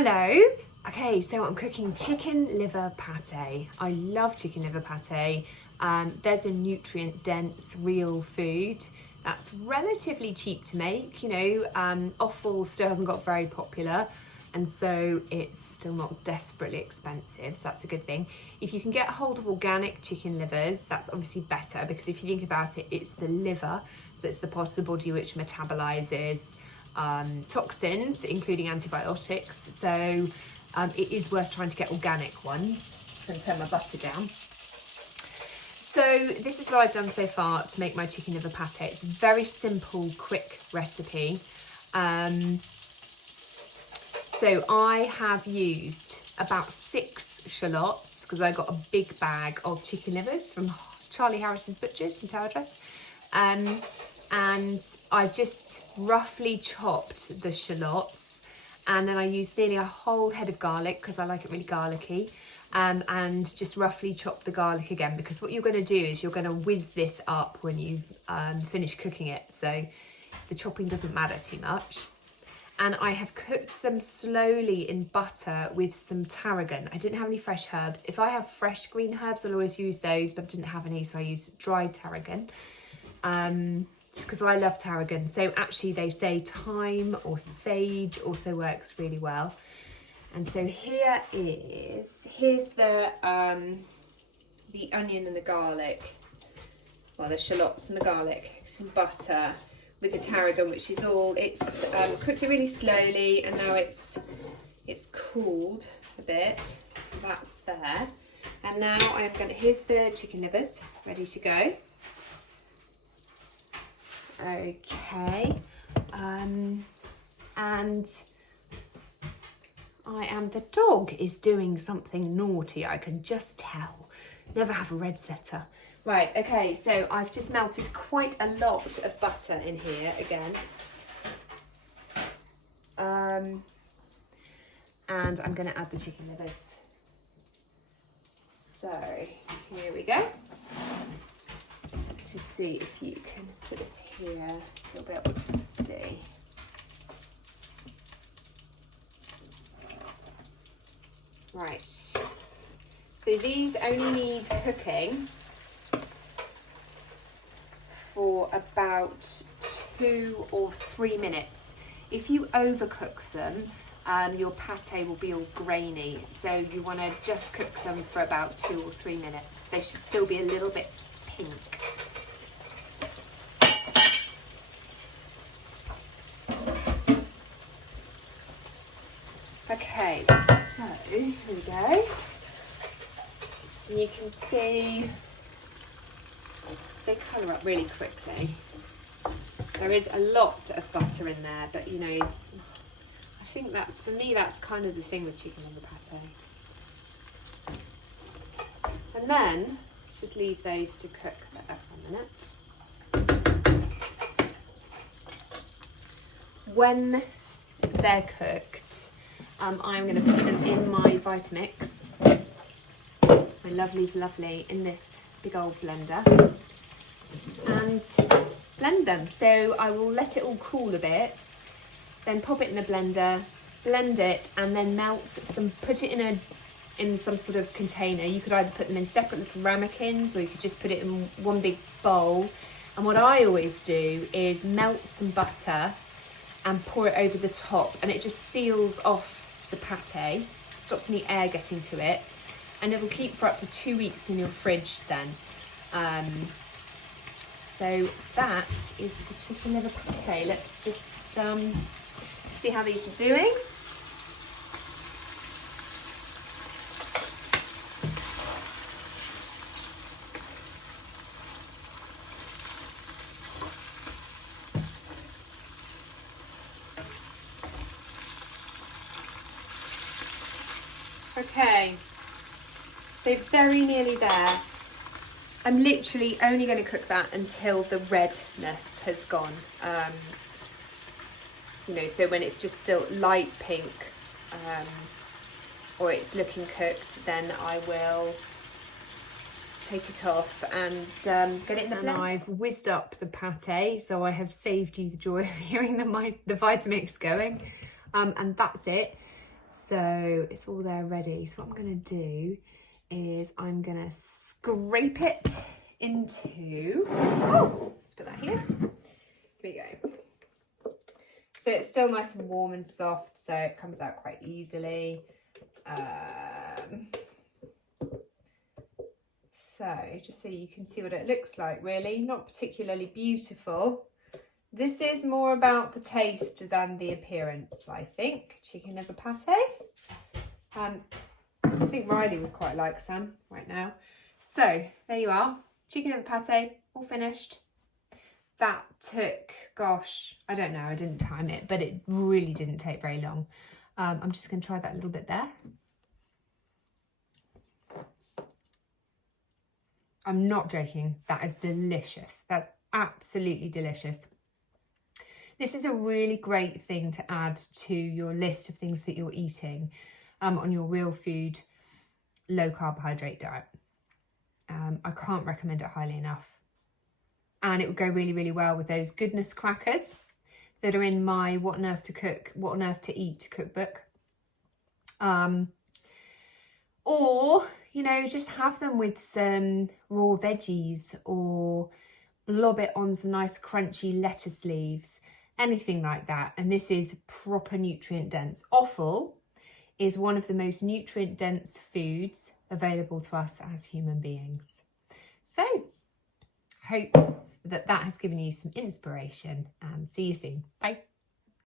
Hello. Okay, so I'm cooking chicken liver pate. I love chicken liver pate. There's a nutrient dense real food that's relatively cheap to make. Offal still hasn't got very popular, and so it's still not desperately expensive, so that's a good thing. If you can get hold of organic chicken livers, that's obviously better, because if you think about it, it's the liver, so it's the part of the body which metabolizes toxins, including antibiotics. So it is worth trying to get organic ones. Just going to turn my butter down. So this is what I've done so far to make my chicken liver pate. It's a very simple, quick recipe. So I have used about 6 shallots, because I got a big bag of chicken livers from Charlie Harris's Butchers in Tower Drive. And I've just roughly chopped the shallots, and then I used nearly a whole head of garlic because I like it really garlicky, and just roughly chopped the garlic again, because what you're going to do is you're going to whiz this up when you finish cooking it, so the chopping doesn't matter too much. And I have cooked them slowly in butter with some tarragon. I didn't have any fresh herbs. If I have fresh green herbs, I'll always use those, but I didn't have any, so I used dried tarragon. Because I love tarragon. So actually they say thyme or sage also works really well. And so here's the onion and the garlic, well, the shallots and the garlic, some butter with the tarragon, which is all, it's cooked it really slowly, and now it's cooled a bit, so that's there. And now here's the chicken livers ready to go. Okay, and the dog is doing something naughty, I can just tell. Never have a red setter. Right, okay, so I've just melted quite a lot of butter in here again. And I'm going to add the chicken livers. So, here we go. To see if you can put this here, you'll be able to see. Right, so these only need cooking for about 2 or 3 minutes. If you overcook them, your pate will be all grainy, so you want to just cook them for about 2 or 3 minutes. They should still be a little bit pink. Okay, so here we go. And you can see they colour up really quickly. There is a lot of butter in there, but I think that's, for me, that's kind of the thing with chicken liver pate. And then let's just leave those to cook there for a minute. When they're cooked, I'm going to put them in my Vitamix, my lovely, in this big old blender, and blend them. So I will let it all cool a bit, then pop it in the blender, blend it, and then put it in some sort of container. You could either put them in separate little ramekins, or you could just put it in one big bowl. And what I always do is melt some butter and pour it over the top, and it just seals off the pate, stops any air getting to it, and it will keep for up to 2 weeks in your fridge then. So that is the chicken liver pate. Let's just see how these are doing. Okay, so very nearly there. I'm literally only going to cook that until the redness has gone. So when it's just still light pink, or it's looking cooked, then I will take it off and get it in the blender. I've whizzed up the pate, so I have saved you the joy of hearing the Vitamix going. And that's it. So it's all there ready. So what I'm going to do is I'm going to scrape it into, let's put that here. Here we go. So it's still nice and warm and soft, so it comes out quite easily. So just so you can see what it looks like, really, not particularly beautiful. This is more about the taste than the appearance, I think. Chicken liver pate. I think Riley would quite like some right now. So there you are, chicken liver pate, all finished. That took, gosh, I don't know, I didn't time it, but it really didn't take very long. I'm just going to try that a little bit there. I'm not joking, that is delicious. That's absolutely delicious. This is a really great thing to add to your list of things that you're eating on your real food, low carbohydrate diet. I can't recommend it highly enough. And it would go really, really well with those goodness crackers that are in my What on Earth to Cook, What on Earth to Eat cookbook. Or, you know, just have them with some raw veggies or blob it on some nice crunchy lettuce leaves, anything like that. And this is proper nutrient dense. Offal is one of the most nutrient dense foods available to us as human beings. So, hope that has given you some inspiration, and see you soon. Bye.